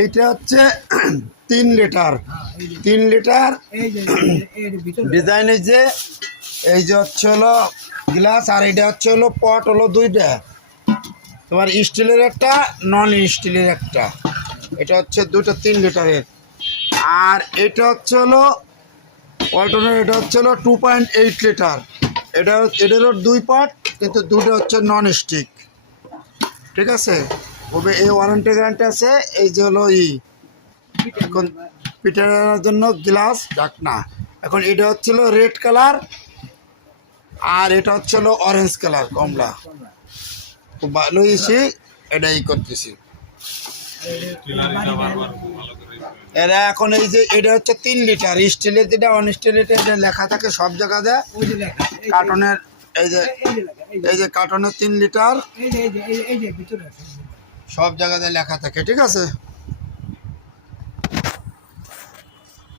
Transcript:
এইটা হচ্ছে 3 litre 3 litre design. এই যে হচ্ছে হলো গ্লাস, আর এটা হচ্ছে হলো পট হলো দুইটা, তোমার স্টিলের একটা, নন স্টিলের একটা। এটা হচ্ছে দুটো 3 লিটারের। আর এটা হচ্ছে হলো অল্টারনেট, এটা হচ্ছে হলো 2.8 লিটার। এটারও 2 পার্ট, কিন্তু দুটো হচ্ছে নন স্টিক। ঠিক আছে, তবে এই ওয়ারেন্টি গ্যারান্টি আছে। এই যে হলো এখন পিঠার জন্য গ্লাস ঢাকনা। এখন এটা হচ্ছিল রেড কালার, আর এটা হচ্ছিল অরেঞ্জ কালার, কমলা। খুব ভালো এসে এটাই করতেছি এরা। এখন এই যে এটা হচ্ছে 3 লিটার স্টিলের, যেটা অনস্টিলের এটা লেখা থাকে সব জায়গাতে কার্টনের। এই যে কার্টনের 3 লিটার সব জায়গাতে লেখা থাকে। ঠিক আছে।